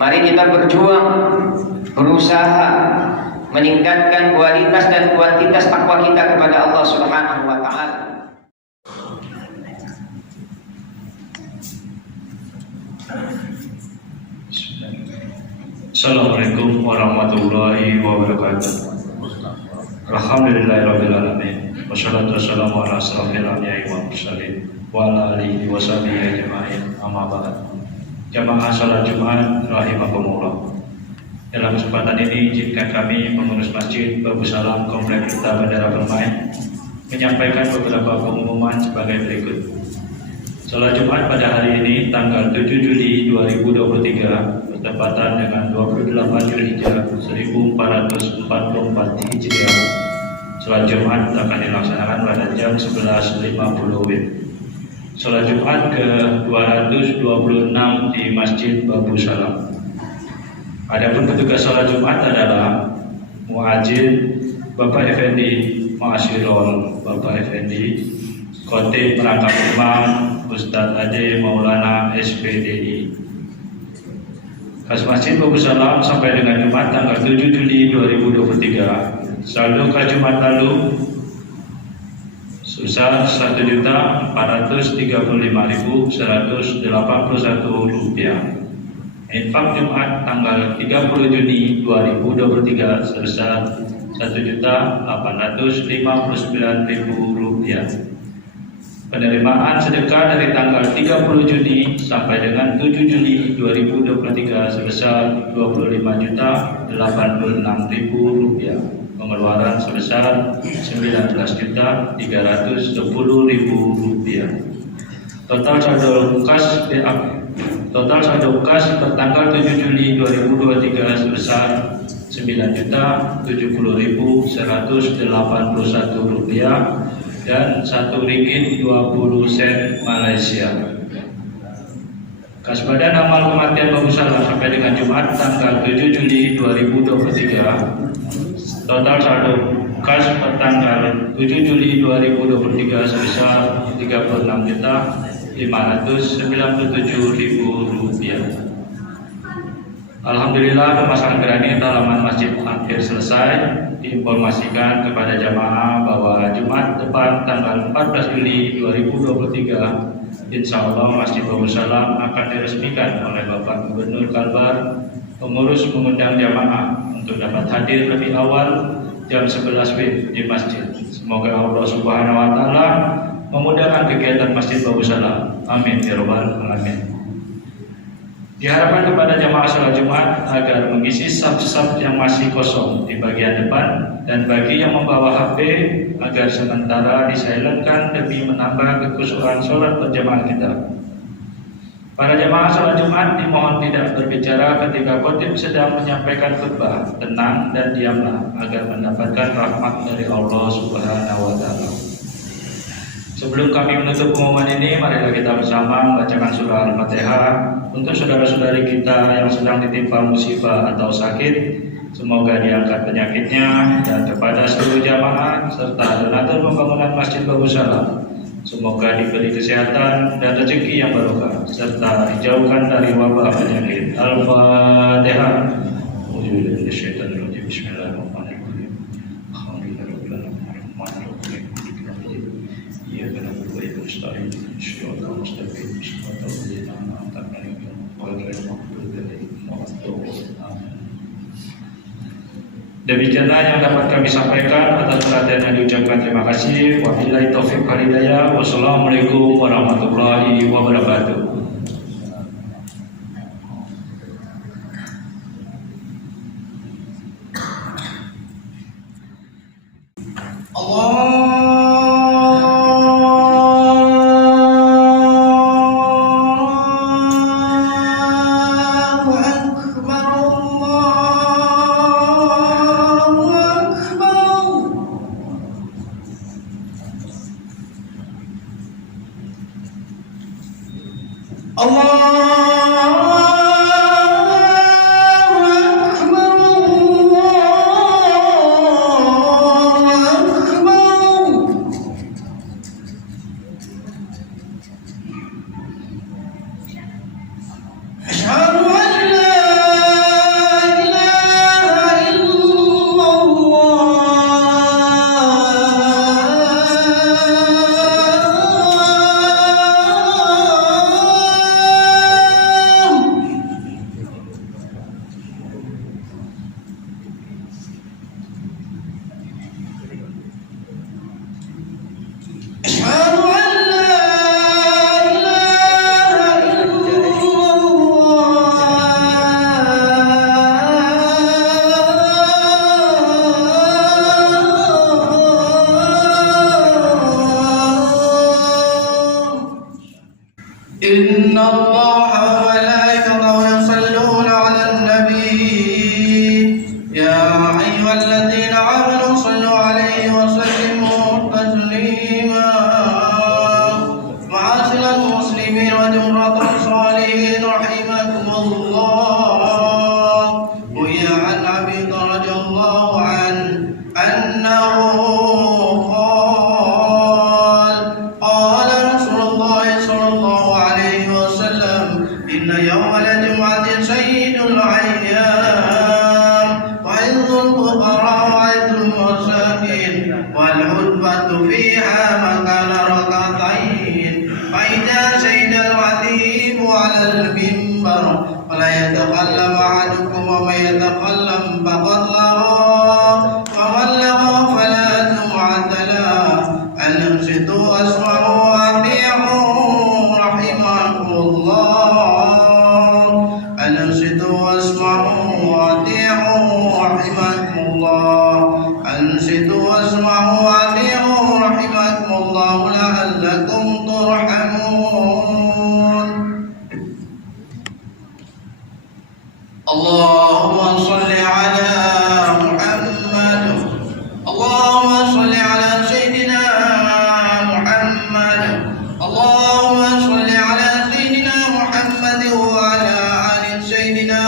Mari kita berjuang, berusaha meningkatkan kualitas dan kuantitas takwa kita kepada Allah Subhanahu wa taala. Assalamualaikum warahmatullahi wabarakatuh. Alhamdulillahirabbil alamin. Wassalatu wassalamu ala asrofil anbiya'i wal mursalin wa ala alihi wa sahbihi ajma'in. Amma ba'd. Jamaah salat Jumat rahimakumullah. Dalam kesempatan ini izinkan kami pengurus Masjid Babu Salam Komplek Tirta Bandara Permai menyampaikan beberapa pengumuman sebagai berikut. Salat Jumat pada hari ini tanggal 7 Juli 2023 bertepatan dengan 28 Zulhijjah 1444 Hijriah. Salat Jumat akan dilaksanakan pada jam 11.50 WIB. Salat Jumat ke-226 di Masjid Babu Salam. Adapun petugas salat Jumat adalah Muadzin Bapak Effendi Ma'asyiron Bapak Effendi, Khotib Perangkat Imam Ustadz Ade Maulana SPDI. Kas Masjid Babu Salam sampai dengan Jumat tanggal 7 Juli 2023. Saldo kas Jumat lalu sebesar Rp1.435.181. Infak Jumat tanggal 30 Juni 2023 sebesar Rp1.859.000. Penerimaan sedekah dari tanggal 30 Juni sampai dengan 7 Juli 2023 sebesar Rp25.086.000. Pengeluaran sebesar Rp19.310.000. Total saldo kas bertanggal 7 Juli 2023 sebesar Rp9.070.181 dan Rp1.20 Malaysia. Kas Badan Amal Kematian Babu Salam sampai dengan Jumat tanggal 7 Juli 2023. Total saldo kas pertanggal 7 Juli 2023 sebesar Rp5.597.000. Alhamdulillah, pemasangan granit halaman masjid hampir selesai. Diinformasikan kepada jamaah bahwa Jumat depan tanggal 14 Juli 2023 insya Allah Masjid Babu Salam akan diresmikan oleh Bapak Gubernur Kalbar. Pengurus mengundang jamaah untuk dapat hadir lebih awal jam 11 WIB di masjid. Semoga Allah Subhanahu wa taala memudahkan kegiatan Masjid Babu Salam. Amin ya rabbal alamin. Diharapkan kepada jamaah salat Jumat agar mengisi saf-saf yang masih kosong di bagian depan, dan bagi yang membawa HP agar sementara disilentkan demi menambah kekhusyuan sholat berjamaah kita. Para jamaah salat Jumat dimohon tidak berbicara ketika khotib sedang menyampaikan khutbah. Tenang dan diamlah agar mendapatkan rahmat dari Allah Subhanahu wa taala. Sebelum kami menutup pengumuman ini, marilah kita bersama membacakan surah Al-Fatihah untuk saudara-saudari kita yang sedang ditimpa musibah atau sakit. Semoga diangkat penyakitnya, dan kepada seluruh jamaah serta donatur pembangunan Masjid Babu Salam, semoga diberi kesehatan dan rezeki yang barokah serta dijauhkan dari wabah penyakit. Al-Fatihah. Bismillahirrahmanirrahim. Demikianlah yang dapat kami sampaikan. Atas perhatian yang diucapkan terima kasih. Wabillahi taufiq wal hidayah. Wassalamualaikum warahmatullahi wabarakatuh. الجمعة سيد الأيام وعز الفقراء وعز المساكين والخطبة فيها مكان ركعتين فإذا سيد الخطيب على المنبر فلا يتكلم أحدكم ومن يتكلم فقد لغى ومن لغى فلا جمعة له أنصتوا واسمعوا وأطيعوا رحمكم الله أنصتوا واسمعوا وأطيعوا رحمكم الله أنصتوا واسمعوا وأطيعوا رحمكم الله لعلكم ترحمون. اللهم صل على محمد اللهم صل على سيدنا محمد اللهم صل على سيدنا محمد وعلى آل سيدنا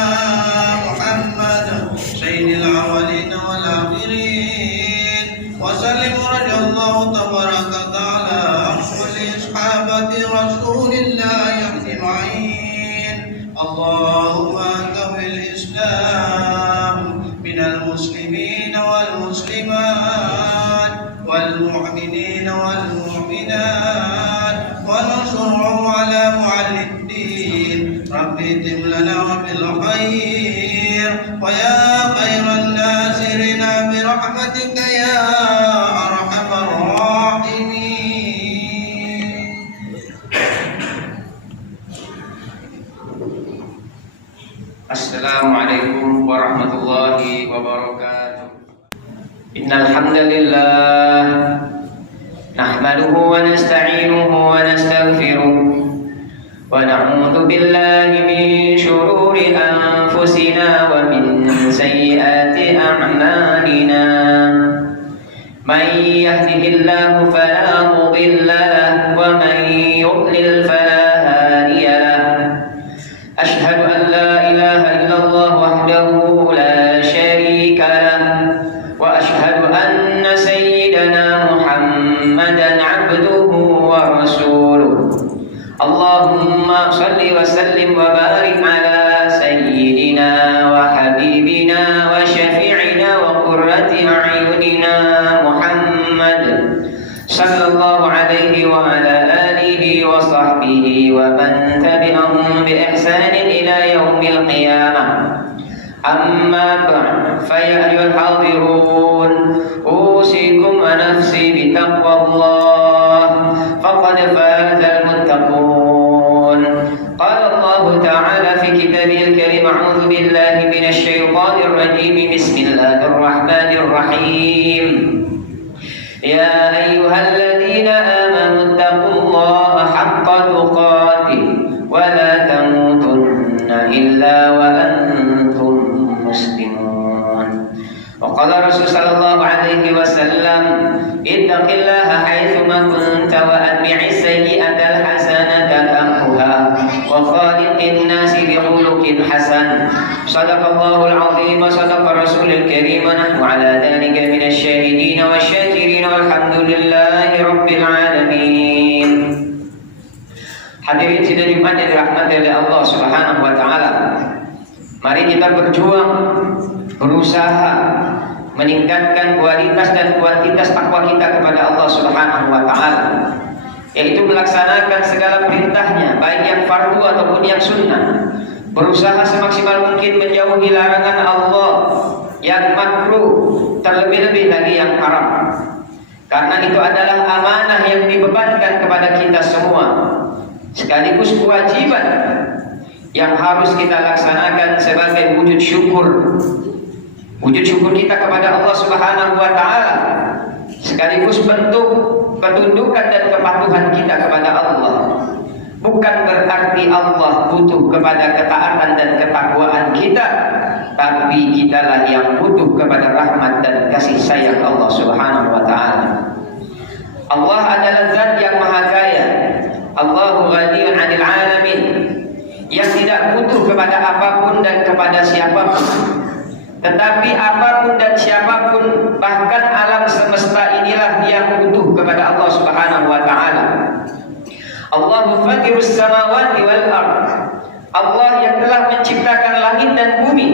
محمد سيد الأولين والآخرين وسلم رضي الله تبارك وتعالى عن كل أصحابة رسول الله أجمعين. اللهم كفِ الإسلام من المسلمين والمسلمات والمؤمنين والمؤمنات ونصرهم على معل الدين. رب اتم لنا بالخير ويا خير الناصرين برحمتك يا أرحم الراحمين. Assalamualaikum warahmatullahi wabarakatuh. Innal hamdalillah nahmaduhu wa nasta'inuhu wa nastaghfiruh wa na'udzu billahi min shururi anfusina wa min sayyiati a'malina. Man yahdihillahu fala mudilla lahu wa man yudlil fala hadiya lahu. Ashhadu an la ilaha illallah wahdahu la syarika lahu wa ashhadu anna sayyidana Muhammadan abduhu wa rasuluh. Allahumma salli wa sallim wa barik ala sayyidina wa habibina wa syafi'ina wa qurrati a'yunina Muhammad sallallahu alaihi wa ala alihi wa sahbihi wa man tabi'ahum bi ihsanin ila yaumil qiyamah. Amma ba'd, fa ya ayyuhal hadirun, usikum wa nafsi bi taqwallah faqad fazal muttaqun. Qala Allah ta'ala fi kitabihil karim, a'udzu billahi minasy syaithanir rajim. Bismillahirrahmanir rahim. Ya ayyuhalladzina amanu taqullaha haqqa tuqatih wa la tamutunna illa wa antum muslimun. Wa qala Rasul sallallahu alaihi wasallam, ittaqillaha haitsuma kunta wa atbi'is sayyi'atal hasanata tamhuha wa khaliqin nasi bi khuluqin hasan. Sadaqallahul azim wa sadaqa rasulul karim wa nahnu ala dhalika minasy syahidin wasyakirin walhamdulillahi rabbil alamin. Hadirin sidang Jumat yang dirahmati oleh Allah Subhanahu wa taala. Mari kita berjuang, berusaha meningkatkan kualitas dan kuantitas takwa kita kepada Allah Subhanahu wa taala, yaitu melaksanakan segala perintahnya, baik yang fardu ataupun yang sunnah. Berusaha semaksimal mungkin menjauhi larangan Allah yang makruh, terlebih-lebih lagi yang haram. Karena itu adalah amanah yang dibebankan kepada kita semua, sekaligus kewajiban yang harus kita laksanakan sebagai wujud syukur. Wujud syukur kita kepada Allah Subhanahu wa taala, sekaligus bentuk ketundukan dan kepatuhan kita kepada Allah. Bukan berarti Allah butuh kepada ketaatan dan ketakwaan kita, tapi kitalah yang butuh kepada rahmat dan kasih sayang Allah Subhanahu wa taala. Allah adalah zat yang maha kaya. Allahu ghaniyun 'anil 'alamin, yang tidak butuh kepada apapun dan kepada siapapun. Tetapi apapun dan siapapun, bahkan alam semesta inilah yang butuh kepada Allah Subhanahu wa taala. Allahu fatirus samawati wal ard. Allah yang telah menciptakan langit dan bumi,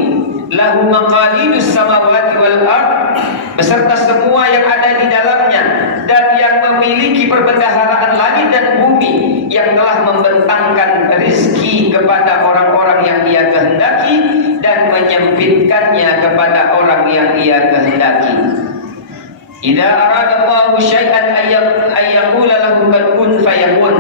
lahu maqalidus samawati wal ard, beserta semua yang ada di dalamnya, dan yang memiliki perbendaharaan langit dan bumi, yang telah membentangkan rizki kepada orang-orang yang ia kehendaki dan menyempitkannya kepada orang yang ia kehendaki. Idza aradallahu syai'an ayyaqula lahu kun fayakun,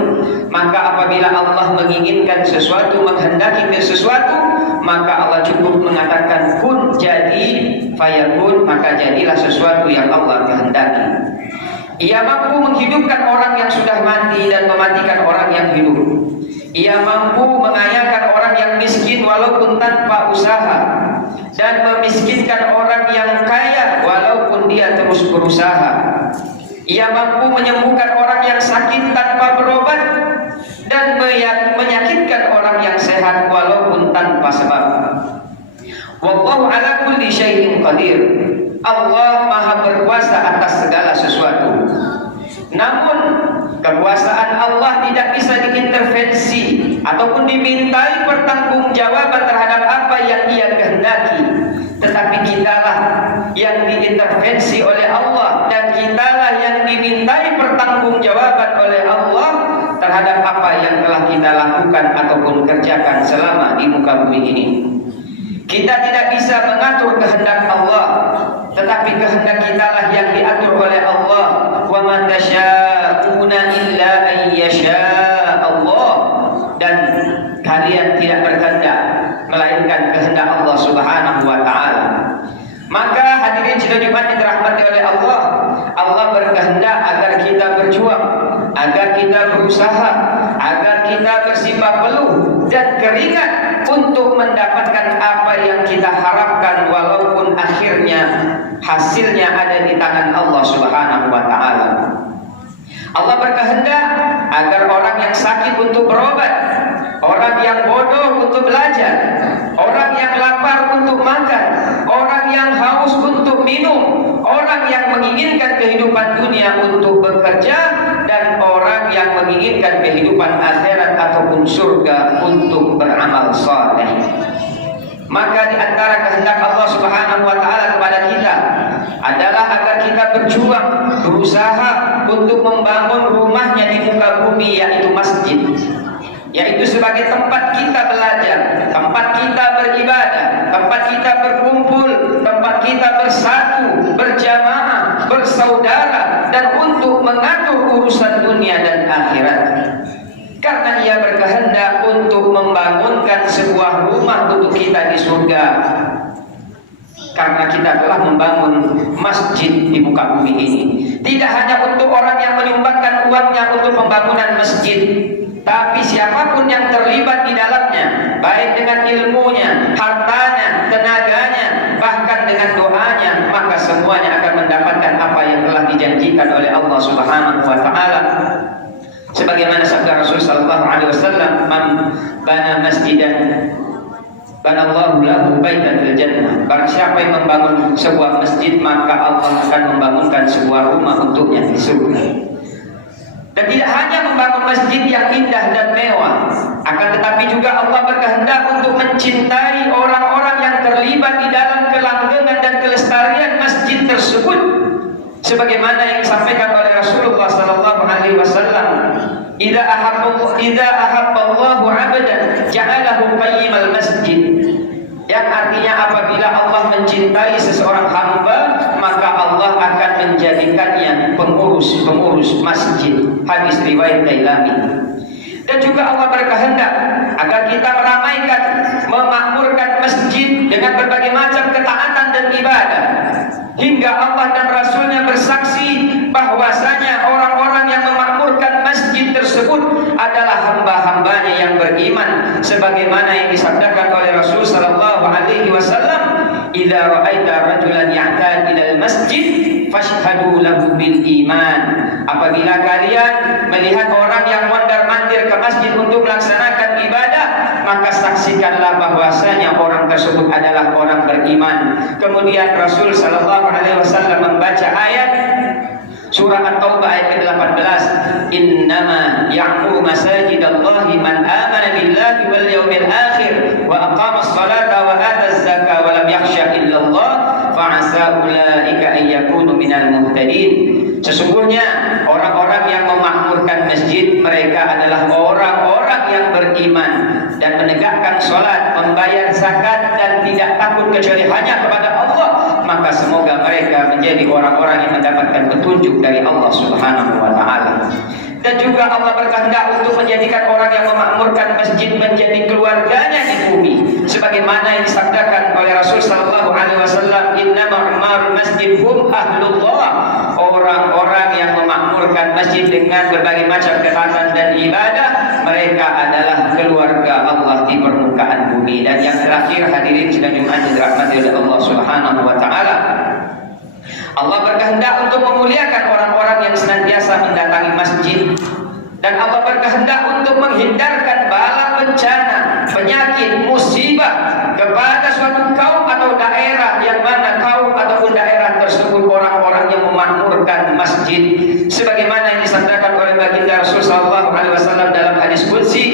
maka apabila Allah menginginkan sesuatu, menghendaki sesuatu, maka Allah cukup mengatakan kun, jadi, fayakun, maka jadilah sesuatu yang Allah kehendaki. Ia mampu menghidupkan orang yang sudah mati dan mematikan orang yang hidup. Ia mampu mengayakan orang yang miskin walaupun tanpa usaha, dan memiskinkan orang yang kaya walaupun dia terus berusaha. Ia mampu menyembuhkan orang yang sakit tanpa berobat, dan menyakitkan orang yang sehat walaupun tanpa sebab. Wallahu ala kulli syai'in qadir. Allah maha berkuasa atas segala sesuatu. Namun kekuasaan Allah tidak bisa diintervensi ataupun dimintai pertanggungjawaban terhadap apa yang ia kehendaki, tetapi kitalah yang diintervensi oleh Allah, dan kitalah yang dimintai pertanggungjawaban oleh Allah terhadap apa yang telah kita lakukan ataupun kerjakan selama di muka bumi ini. Kita tidak bisa mengatur kehendak Allah, tetapi kehendak kitalah yang diatur oleh Allah. Wa ma tasyaa'una illa an yasha' Allah, dan kalian tidak berkehendak melainkan kehendak Allah Subhanahu wa taala. Maka hadirin sidang Jumat yang dirahmati oleh Allah, Allah berkehendak agar kita berjuang, agar kita berusaha, agar kita bersifat peluh dan keringat untuk mendapatkan apa yang kita harapkan, walaupun akhirnya hasilnya ada di tangan Allah Subhanahu wa taala. Allah berkehendak agar orang yang sakit untuk berobat, orang yang bodoh untuk belajar, orang yang lapar untuk makan, orang yang haus untuk minum, orang yang menginginkan kehidupan dunia untuk bekerja, dan orang yang menginginkan kehidupan akhirat ataupun surga untuk beramal saleh. Maka di antara kehendak Allah Subhanahu wa taala kepada kita adalah agar kita berjuang, berusaha untuk membangun rumahnya di muka bumi, yaitu masjid, yaitu sebagai tempat kita belajar, tempat kita beribadah, tempat kita berkumpul, tempat kita bersatu, berjamaah, bersaudara, dan untuk mengatur urusan dunia dan akhirat. Karena ia berkehendak untuk membangunkan sebuah rumah untuk kita di surga. Karena kita telah membangun masjid di muka bumi ini, tidak hanya untuk orang yang menyumbangkan uangnya untuk pembangunan masjid, tapi siapapun yang terlibat di dalamnya, baik dengan ilmunya, hartanya, tenaganya, bahkan dengan doanya, maka semuanya akan mendapatkan apa yang telah dijanjikan oleh Allah Subhanahu wa taala. Sebagaimana sabda Rasul sallallahu alaihi wasallam, "Man bana masjidan banallahu lahu baitan fil jannah." Barang siapa yang membangun sebuah masjid, maka Allah akan membangunkan sebuah rumah untuknya di surga. Dan tidak hanya membangun masjid yang indah dan mewah, akan tetapi juga Allah berkehendak untuk mencintai orang-orang yang terlibat di dalam kelanggengan dan kelestarian masjid tersebut. Sebagaimana yang disampaikan oleh Rasulullah sallallahu alaihi wasallam, "Idza ahabballahu 'abdan ja'alahu qayyimal masjid." Yang artinya apabila Allah mencintai seseorang hamba, maka Allah akan menjadikannya pengurus masjid. Hadis riwayat Dailami. Dan juga Allah berkehendak agar kita meramaikan, memakmurkan masjid dengan berbagai macam ketaatan dan ibadah, hingga Allah dan Rasulnya bersaksi bahwasanya orang-orang yang memakmurkan masjid tersebut adalah hamba-hambanya yang beriman, sebagaimana yang disabdakan oleh Rasul sallallahu alaihi wasallam, "Idza ra'aita rajulan ya'tadi ilal masjid fashhadu lahu bil iman." Apabila kalian melihat orang yang mondar-mandir ke masjid untuk melaksanakan ibadah, maka saksikanlah bahwasanya orang tersebut adalah orang beriman. Kemudian Rasul sallallahu alaihi wasallam membaca ayat, Surah At-Taubah ayat ke-18, innama ya'muru masajidallahi man amana billahi wal yawmil akhir wa aqama as-salata wa ata az-zakata wa lam yakhsha illallah fa'asa ulaika an yakunu minal muhtadin. Sesungguhnya orang-orang yang memakmurkan masjid, mereka adalah orang-orang yang beriman dan menegakkan salat, membayar zakat dan tidak takut kecuali hanya kepada Allah, maka semoga mereka menjadi orang-orang yang mendapatkan petunjuk dari Allah Subhanahu wa taala. Dan juga Allah berkehendak untuk menjadikan orang yang memakmurkan masjid menjadi keluarganya di bumi, sebagaimana yang disabdakan oleh Rasul sallallahu alaihi wasallam, innama umarul masjid hum ahlullah. Orang-orang yang memakmurkan masjid dengan berbagai macam ketaatan dan ibadah, mereka adalah keluarga Allah di permukaan bumi. Dan yang terakhir, hadirin sidang Jumat yang dirahmati oleh Allah Subhanahu wa taala, Allah berkehendak untuk memuliakan orang-orang yang senantiasa mendatangi masjid, dan Allah berkehendak untuk menghindarkan bala bencana, penyakit, musibah kepada suatu kaum atau daerah yang mana kaum ataupun daerah tersebut orang-orang yang memakmurkan masjid, sebagaimana yang disabdakan oleh baginda Rasul sallallahu alaihi wasallam dalam hadis qudsi,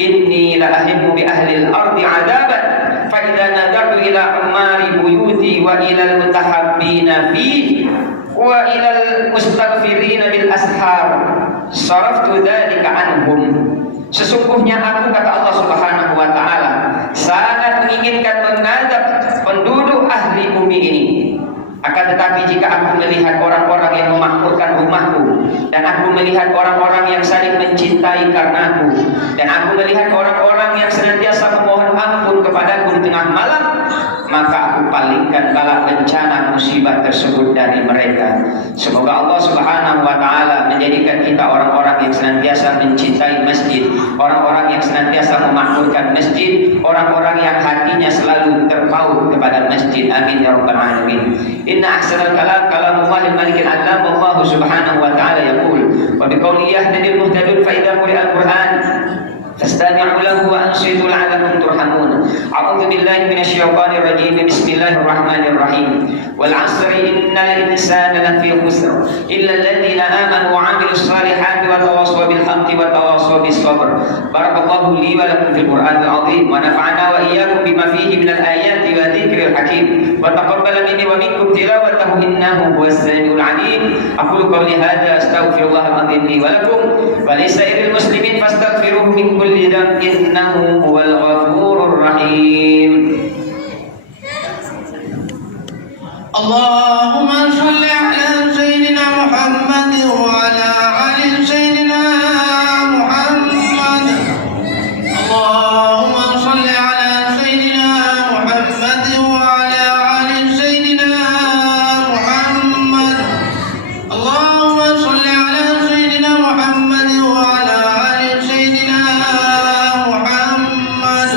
inni la ahibbu bi ahli al-ardi adaban fa idza nadartu ila umari buyuti wa ila al-mutahabbina fihi wa ila al-mustaghfirina bil ashar saraftu dzalika anhum. Sesungguhnya aku, kata Allah Subhanahu wa taala, sangat menginginkan menghadap penduduk ahli bumi ini. Akan tetapi jika aku melihat orang-orang yang memakmurkan rumahku, dan aku melihat orang-orang yang saling mencintai karenaku, dan aku melihat orang-orang yang senantiasa memohon ampun kepadaku di tengah malam, maka aku palingkan bala bencana musibah tersebut dari mereka. Semoga Allah Subhanahu wa taala menjadikan kita orang-orang yang senantiasa mencintai masjid, orang-orang yang senantiasa memakmurkan masjid, orang-orang yang hatinya selalu terpaut kepada masjid. Amin ya rabbal alamin. Inna ahsanal kalam kalamullahil malikil alam. Allah Subhanahu wa taala yaqul wa biqawli yahdil muhtadun fa idza quri'al Qur'an فاستمعوا له وأنصتوا لعلكم ترحمون. أعوذ بالله من الشيطان الرجيم. بسم الله الرحمن الرحيم. والعصر إن الإنسان لفي خسر إلا الذين آمنوا وعملوا الصالحات وتواصوا بالحق وتواصوا بالصبر. بارك الله لي ولكم في القرآن العظيم ونفعنا وإياكم بما فيه من الآيات والذكر الحكيم وتقبل مني ومنكم تلاوته إنه هو السميع العليم. أقول قولي هذا أستغفر الله العظيم لي ولكم ولسائر المسلمين فاستغفروه من كل ذنب إنه هو الغفور الرحيم. اللهم صل على سيدنا محمد وعلى آل سيدنا محمد. اللهم صل على سيدنا محمد وعلى آل سيدنا محمد. اللهم صل على سيدنا محمد وعلى آل سيدنا محمد.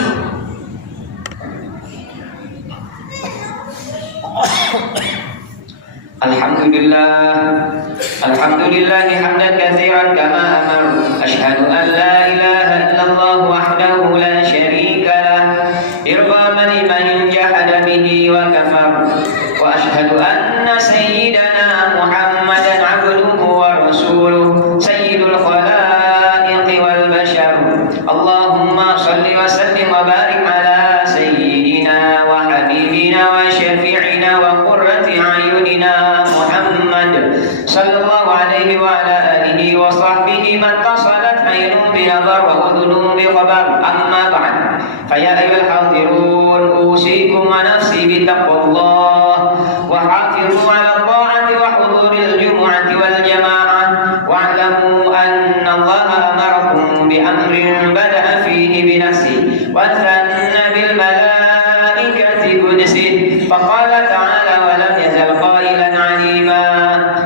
Alhamdulillah hamdan katsiran kama amar. Asyhadu an la ilaha illallah wahdahu la syarika lah irghaman liman jahada bihi wa kafar. Wa asyhadu anna sayyidana Muhammadan abduhu wa rasuluh sayyidul khalaiqi wal bashar. Allahumma salli wa sallim wa barik ala sayyidina wa habibina wa syafi'ina wa qurrati ayunina Muhammad sallallahu alaihi wa ala alihi wa sahbihi man tasalat aynun bi nadar wa udhunun bi khabar. Amma ba'd, faya ayyuhal hadirun usikum wa nafsi bi taqwallah wa hafizu ala ta'ati wa huduril jumu'ati wal jama'ah wa'lamu anna Allah amarakum bi amrin bada'a fihi bi nafsi wa thanna bil malaikati qudsi faqala ta'ala wa lam yazal qailan 'alima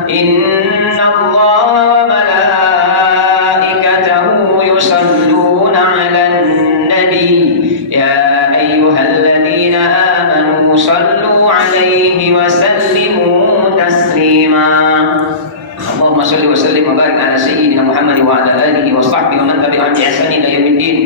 inna Allah wa malaikatahu yusalluna 'alan nabi ya ayyuhalladzina amanu sallu 'alaihi wa sallimu taslima. Allahumma salli wa sallim wa barik ala sayyidina Muhammad wa ala alihi wa sahbihi wa man tabi'ahum bi ihsan ila yaumiddin.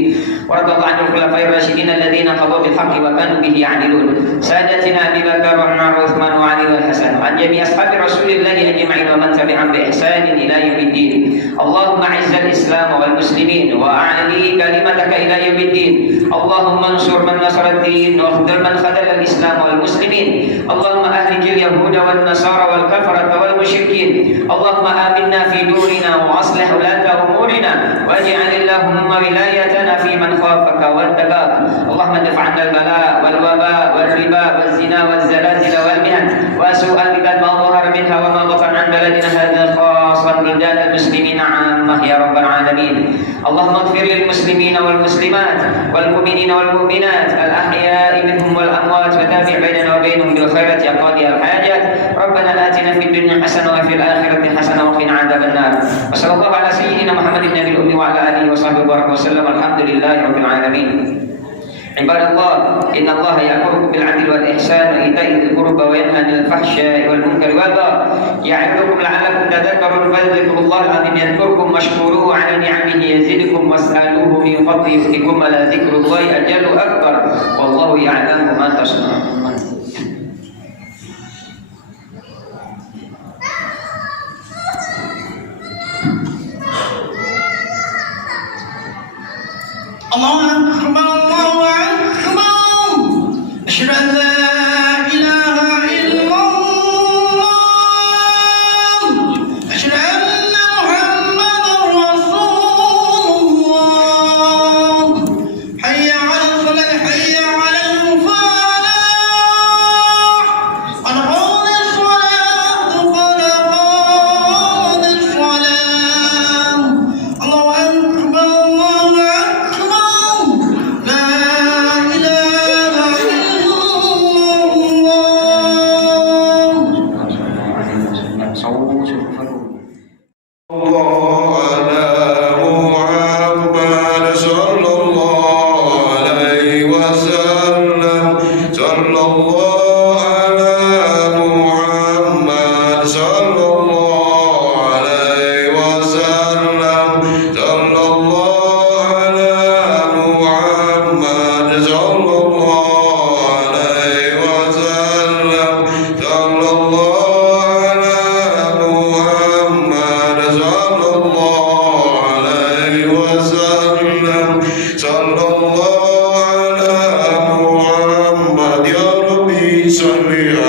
Wa radallahu anhum khulafa'ir rasyidin alladziina qadaw bil haqqi wa kanu bihi ya'dilun. Saadatina Abi Bakar wa Umar wa Utsman wa Ali wal Hasan wa an وعن جميع أصحاب رسول الله أجمعين ومن تبعهم بإحسان إلى يوم الدين. اللهم أعز الإسلام والمسلمين وأعلي كلمتك إلى يوم الدين. اللهم انصر من نصر الدين واخذل من خذل الإسلام والمسلمين. اللهم أهلك اليهود والنصارى والكفرة والمشركين. اللهم آمنا في دورنا وأصلح ولاة أمورنا واجعل اللهم ولايتنا في من خافك واتقاك. اللهم ادفع عنا البلاء والوباء والربا والزنا والزلازل والمهن وسوء الفتن ما ظهر منها وما بطن عن بلدنا هذا خاصا بلدان المسلمين عامة يا رب العالمين. اللهم اغفر للمسلمين والمسلمات والمؤمنين والمؤمنات الأحياء منهم والأموات وتابع بيننا وبينهم بالخيرات يا قاضي الحاجات. ربنا آتنا في الدنيا حسنة وفي الآخرة حسنة وقنا عذاب النار. وصلى الله على سيدنا محمد النبي الأمي وعلى آله وصحبه وبارك وسلم. الحمد لله رب العالمين. عباد الله إن الله يأمركم بالعدل والإحسان وإيتاء ذي القربى وينهى عن الفحشاء والمنكر والبغي يعظكم لعلكم تذكرون. فاذكروا الله العظيم يذكركم واشكروه على نعمه يزدكم واسألوه من فضله يؤتكم ولذكر الله أجل أكبر والله يعلم ما تصنعون. الله أكبر الله أكبر أشهد أن لا إله إلا الله أشهد أن محمدا رسول الله. حي على الصلاة حي على الفلاح قد قامت الصلاة قد قامت الصلاة. الله أكبر الله أكبر لا إله إلا الله. صووا صفوفكم. صل